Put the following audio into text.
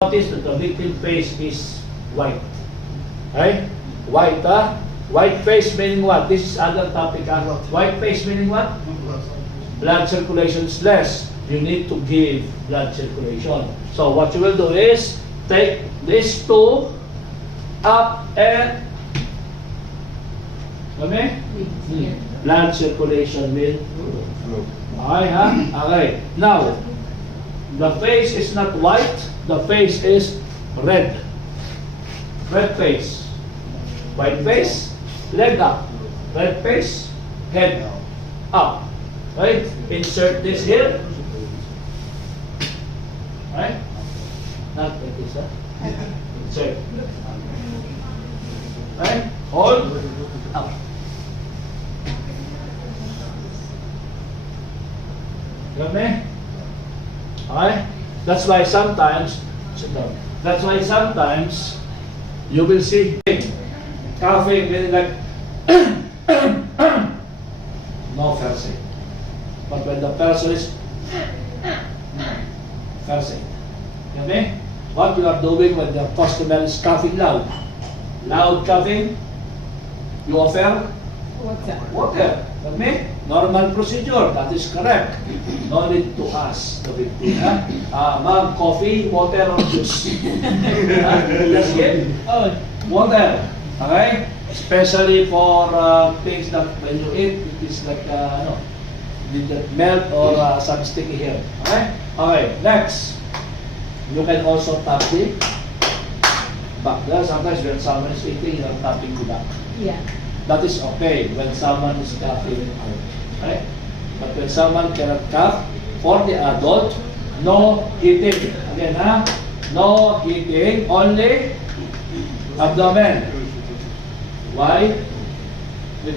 Notice that the victim face is white. Right? White, white face meaning what? This is other topic. White face meaning what? Blood circulation is less. You need to give blood circulation. So what you will do is take these two up and blood circulation will flow. Okay, okay. Now, the face is not white, the face is red. Red face. White face, leg up. Red face, head up. Right? Insert this here. Right? Not like this, Insert. Right? Hold up. Got me? Okay? That's why sometimes, sit down. That's why sometimes you will see coughing, meaning like no fersing. But when the person is fersing, got me? What you are doing when the customer is coughing loud? Loud coughing, you offer water. Got me? Normal procedure, that is correct. No need to ask the victim. Ma'am, coffee, water, or juice? That's it? Water. Okay? Especially for things that when you eat, it is like, did that melt or some sticky here. Okay? Okay, next. You can also tap the back. Sometimes when someone is eating, you're tapping the back. Yeah. That is okay when someone is coughing out. Right? But when someone cannot cough, for the adult, no hitting. Again, no hitting, only abdomen. Why?